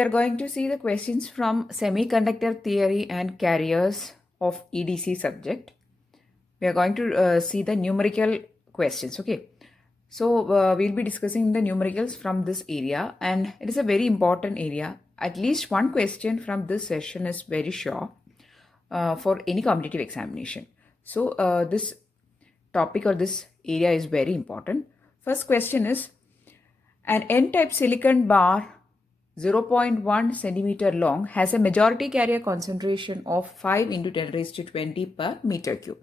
we are going to see the questions from semiconductor theory and carriers of EDC subject. We are going to see the numerical questions. Okay. So we'll be discussing the numericals from this area, and it is a very important area. At least one question from this session is very sure for any competitive examination. So this topic or this area is very important. First question is, an N-type silicon bar 0.1 centimeter long has a majority carrier concentration of 5 into 10 raised to 20 per meter cube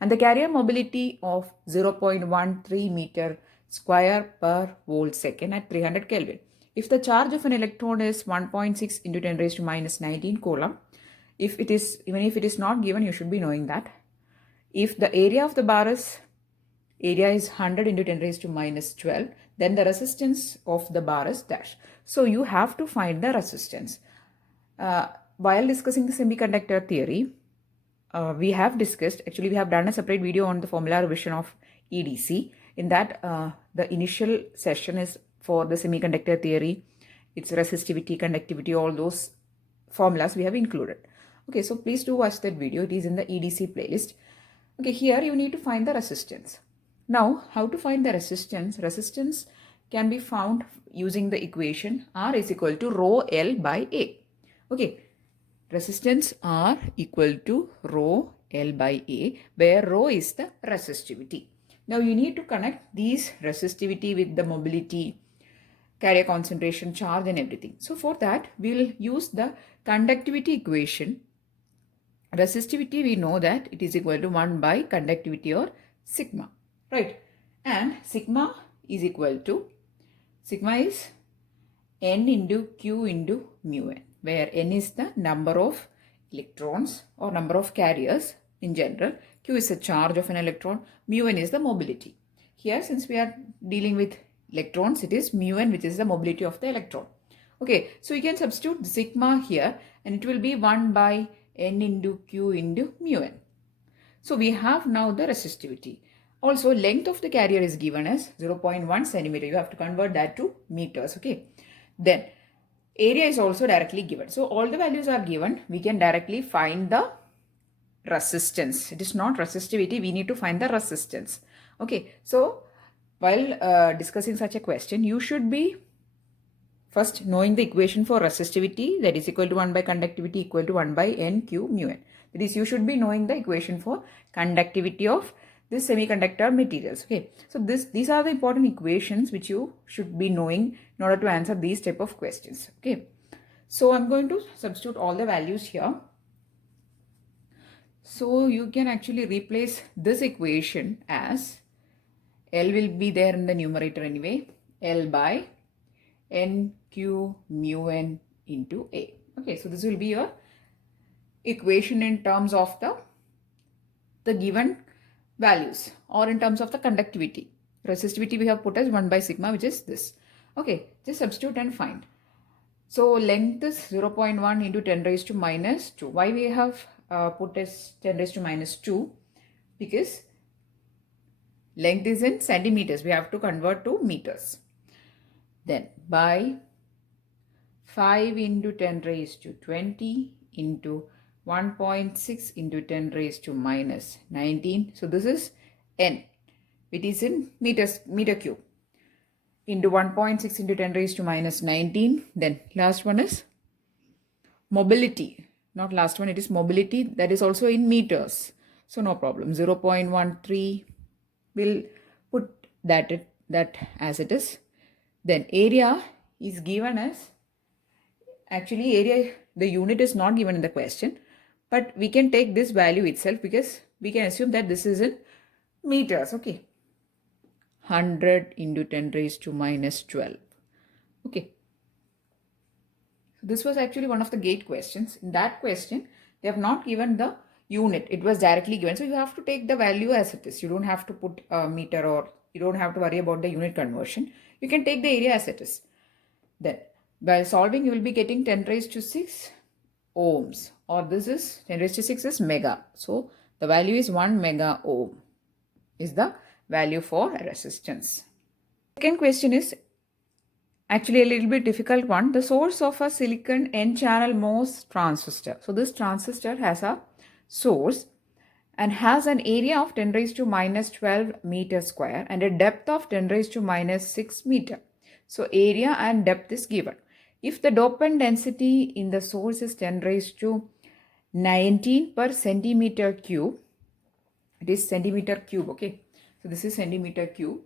and the carrier mobility of 0.13 meter square per volt second at 300 Kelvin. If the charge of an electron is 1.6 into 10 raised to minus 19 coulomb, even if it is not given, you should be knowing that. If the area of the bar is 100 into 10 raised to minus 12, then the resistance of the bar is dash. So you have to find the resistance. While discussing the semiconductor theory, we have done a separate video on the formula revision of EDC. In that, the initial session is for the semiconductor theory, its resistivity, conductivity, all those formulas we have included. Okay, so please do watch that video. It is in the EDC playlist. Okay, here you need to find the resistance. Now, how to find the resistance? Resistance can be found using the equation R is equal to rho L by A. Okay, resistance R equal to rho L by A, where rho is the resistivity. Now, you need to connect these resistivity with the mobility, carrier concentration, charge and everything. So, for that, we'll use the conductivity equation. Resistivity, we know that it is equal to 1 by conductivity or sigma. Right, and sigma is n into q into mu n, where n is the number of electrons or number of carriers in general, q is the charge of an electron, mu n is the mobility. Here, since we are dealing with electrons, it is mu n which is the mobility of the electron. Okay, so you can substitute sigma here and it will be 1 by n into q into mu n. So we have now the resistivity. Also, length of the carrier is given as 0.1 centimeter. You have to convert that to meters. Okay. Then, area is also directly given. So, all the values are given. We can directly find the resistance. It is not resistivity. We need to find the resistance. Okay. So, while discussing such a question, you should be first knowing the equation for resistivity, that is equal to 1 by conductivity equal to 1 by n q mu n. That is, you should be knowing the equation for conductivity of this semiconductor materials. Okay, so these are the important equations which you should be knowing in order to answer these type of questions. Okay, so I'm going to substitute all the values here. So you can actually replace this equation as L will be there in the numerator anyway, L by n q mu n into A. Okay, so this will be your equation in terms of the given values or in terms of the conductivity. Resistivity we have put as 1 by sigma, which is this. Okay, just substitute and find. So length is 0.1 into 10 raised to minus 2. Why we have put as 10 raised to minus 2? Because length is in centimeters. We have to convert to meters. Then by 5 into 10 raised to 20 into 1.6 into 10 raised to minus 19. So this is n, which is in meter cube, into 1.6 into 10 raised to minus 19. Then last one is mobility. Not last one, it is mobility. That is also in meters. So no problem. 0.13. We'll put that as it is. Then area is given as, actually area, the unit is not given in the question, but we can take this value itself because we can assume that this is in meters. Okay, 100 into 10 raised to minus 12. Okay, this was actually one of the gate questions. In that question, they have not given the unit. It was directly given. So you have to take the value as it is. You don't have to put a meter, or you don't have to worry about the unit conversion. You can take the area as it is. Then by solving, you will be getting 10 raised to 6 ohms, or this is 10 raised to 6 is mega. So the value is 1 mega ohm is the value for resistance. Second question is, Actually a little bit difficult one. The source of a silicon n-channel MOS transistor. So this transistor has a source and has an area of 10 raised to minus 12 meter square and a depth of 10 raised to minus 6 meter. So area and depth is given. If the dopant density in the source is 10 raised to 19 per centimeter cube, it is centimeter cube, okay. So this is centimeter cube.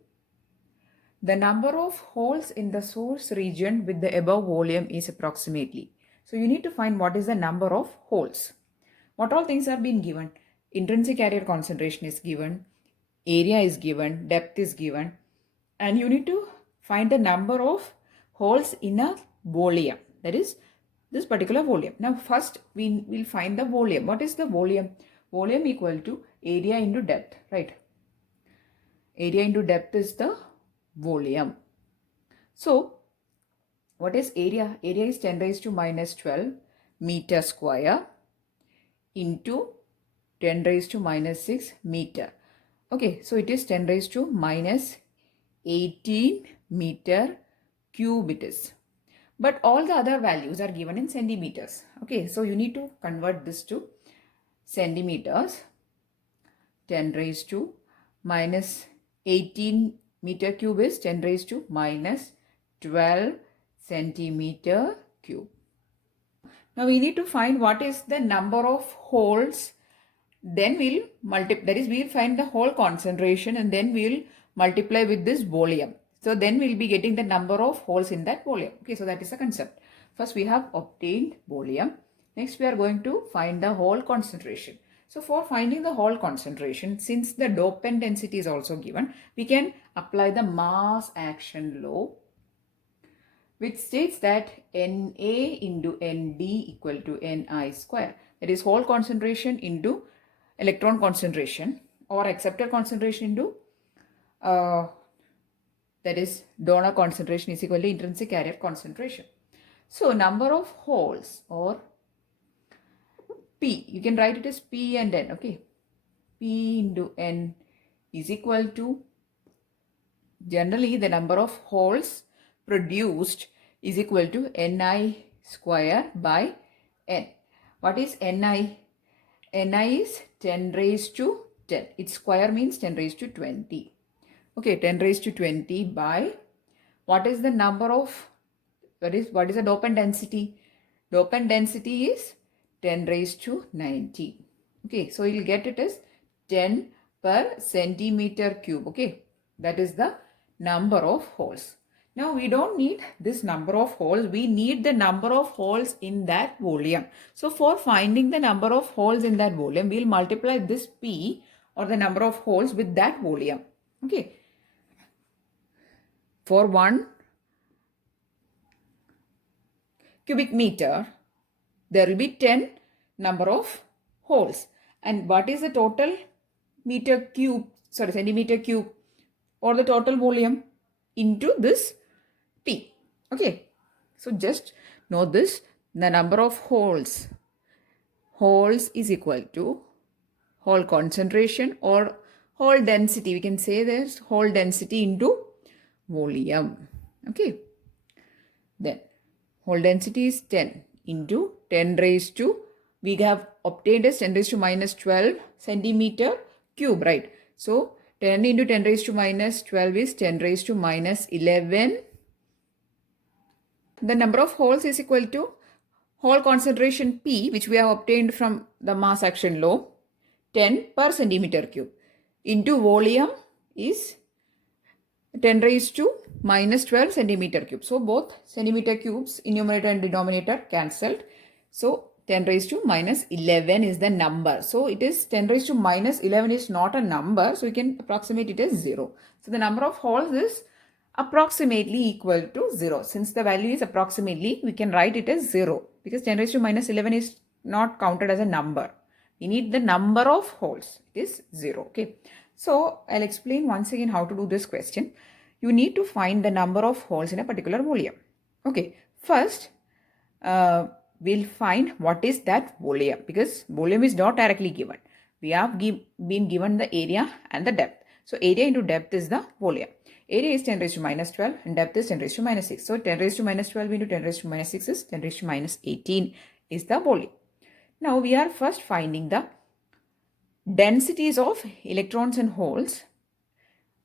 The number of holes in the source region with the above volume is approximately. So you need to find what is the number of holes. What all things are being given? Intrinsic carrier concentration is given, area is given, depth is given, and you need to find the number of holes in a volume, that is this particular volume. Now first we will find the volume. What is the volume? Volume equal to area into depth, right? Area into depth is the volume. So what is area? Area is 10 raised to minus 12 meter square into 10 raised to minus 6 meter. Okay, so it is 10 raised to minus 18 meter cube it is. But all the other values are given in centimeters. Okay, so you need to convert this to centimeters. 10 raised to minus 18 meter cube is 10 raised to minus 12 centimeter cube. Now we need to find what is the number of holes. Then we'll multiply, that is we'll find the hole concentration and then we'll multiply with this volume. So then we'll be getting the number of holes in that volume. Okay, so that is the concept. First we have obtained volume. Next we are going to find the hole concentration. So for finding the hole concentration, since the dopant density is also given, we can apply the mass action law, which states that Na into Nd equal to Ni square. That is hole concentration into electron concentration or acceptor concentration into that is donor concentration is equal to intrinsic carrier concentration. So number of holes or P, you can write it as P and N, okay. P into N is equal to, generally the number of holes produced is equal to Ni square by N. What is Ni? Ni is 10 raised to 10. Its square means 10 raised to 20. Okay, 10 raised to 20 by, what is the number of, what is the dopant density? Dopant density is 10 raised to 90. Okay, so you'll get it as 10 per centimeter cube. Okay, that is the number of holes. Now we don't need this number of holes, we need the number of holes in that volume. So for finding the number of holes in that volume, we'll multiply this P or the number of holes with that volume. Okay, for 1 cubic meter, there will be 10 number of holes. And what is the total centimeter cube or the total volume into this P. Okay, so just know this, the number of holes is equal to hole concentration or hole density. We can say there's hole density into volume. Okay, then hole density is 10 into 10 raised to, we have obtained as 10 raised to minus 12 centimeter cube, right? So 10 into 10 raised to minus 12 is 10 raised to minus 11. The number of holes is equal to hole concentration P, which we have obtained from the mass action law, 10 per centimeter cube, into volume is 10 raised to minus 12 centimeter cube. So both centimeter cubes in numerator and denominator cancelled. So 10 raised to minus 11 is the number. So it is 10 raised to minus 11 is not a number. So we can approximate it as 0. So the number of holes is approximately equal to 0. Since the value is approximately, we can write it as 0 because 10 raised to minus 11 is not counted as a number. We need the number of holes. It is 0. Okay. So I'll explain once again how to do this question. You need to find the number of holes in a particular volume. Okay. First, we'll find what is that volume because volume is not directly given. We have been given the area and the depth. So area into depth is the volume. area is 10 raised to minus 12 and depth is 10 raised to minus 6. So 10 raised to minus 12 into 10 raised to minus 6 is 10 raised to minus 18 is the volume. Now we are first finding the densities of electrons and holes.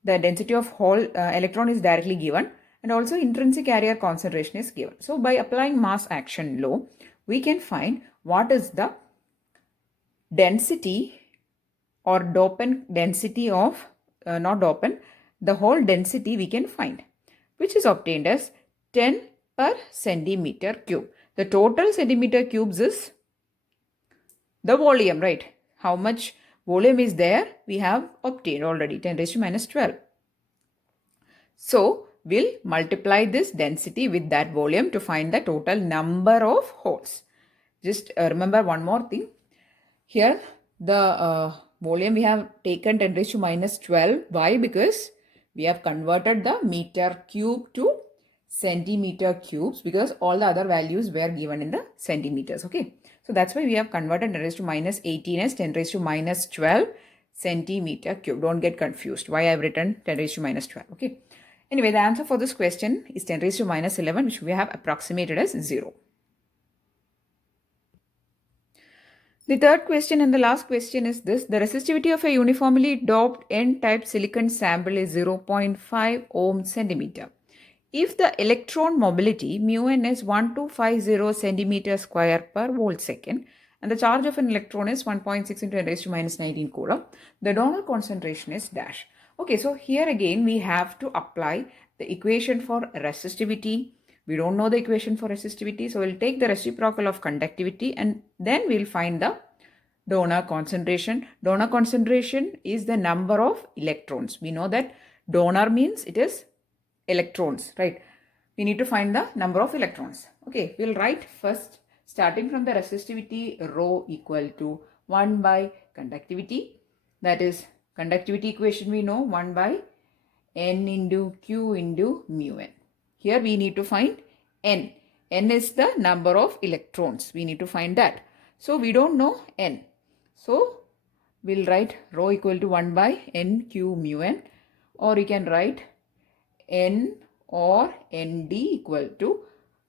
The density of hole electron is directly given and also intrinsic carrier concentration is given. So by applying mass action law, we can find what is the density or dopant density of, not dopant, the whole density we can find, which is obtained as 10 per centimeter cube. The total centimeter cubes is the volume, right? How much volume is there? We have obtained already 10 raised to minus 12. So we'll multiply this density with that volume to find the total number of holes. Just remember one more thing. Here the volume we have taken 10 raised to minus 12. Why? Because we have converted the meter cube to centimeter cubes because all the other values were given in the centimeters. Okay. So that's why we have converted 10 raised to minus 18 as 10 raised to minus 12 centimeter cube. Don't get confused why I have written 10 raised to minus 12. Okay. Anyway, the answer for this question is 10 raised to minus 11, which we have approximated as 0. The third question and the last question is this. The resistivity of a uniformly doped N-type silicon sample is 0.5 ohm centimeter. If the electron mobility mu n is 1250 centimeter square per volt second and the charge of an electron is 1.6 into 10 raised to minus 19 coulomb, the donor concentration is dash. Okay, so here again we have to apply the equation for resistivity. We don't know the equation for resistivity, so we'll take the reciprocal of conductivity and then we'll find the donor concentration. Donor concentration is the number of electrons. We know that donor means it is electrons, right? We need to find the number of electrons. Okay, we'll write first starting from the resistivity rho equal to 1 by conductivity. That is conductivity equation we know 1 by n into q into mu n. Here we need to find n. N is the number of electrons. We need to find that. So we don't know n. So we'll write rho equal to 1 by n q mu n, or you can write n or nd equal to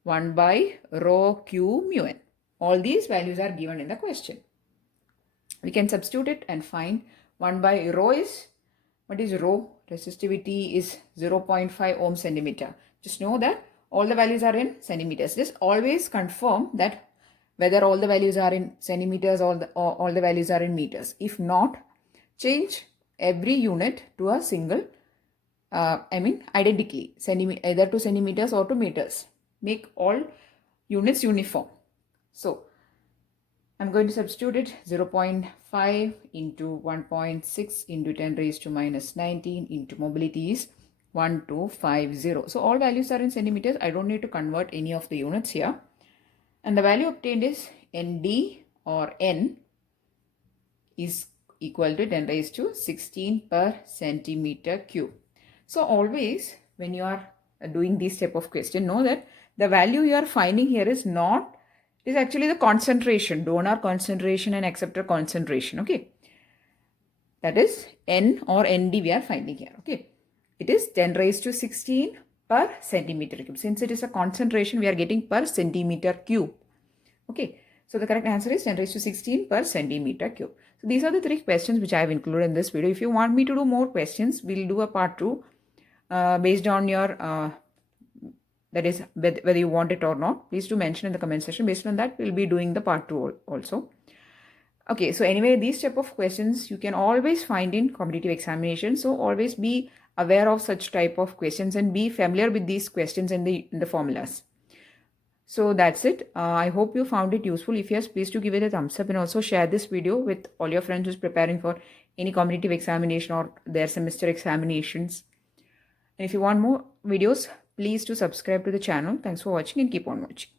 1 by rho q mu n. All these values are given in the question. We can substitute it and find 1 by rho is, what is rho? Resistivity is 0.5 ohm centimeter. Just know that all the values are in centimeters. Just always confirm that whether all the values are in centimeters or all the values are in meters. If not, change every unit to a single identically, either to centimeters or to meters. Make all units uniform. So, I'm going to substitute it 0.5 into 1.6 into 10 raised to minus 19 into mobility is 1250. So, all values are in centimeters. I don't need to convert any of the units here. And the value obtained is ND or N is equal to 10 raised to 16 per centimeter cube. So always when you are doing this type of question, know that the value you are finding here is actually the concentration, donor concentration and acceptor concentration. Okay. That is N or ND we are finding here. Okay. It is 10 raised to 16 per centimeter cube. Since it is a concentration, we are getting per centimeter cube. Okay. So the correct answer is 10 raised to 16 per centimeter cube. So these are the 3 questions which I have included in this video. If you want me to do more questions, we'll do a part 2 based on your, that is whether you want it or not. Please do mention in the comment section. Based on that, we'll be doing the part 2 also. Okay, so anyway, these type of questions you can always find in competitive examinations. So always be aware of such type of questions and be familiar with these questions and the formulas. So that's it. I hope you found it useful. If yes, please do give it a thumbs up and also share this video with all your friends who's preparing for any competitive examination or their semester examinations. And if you want more videos, please do subscribe to the channel. Thanks for watching and keep on watching.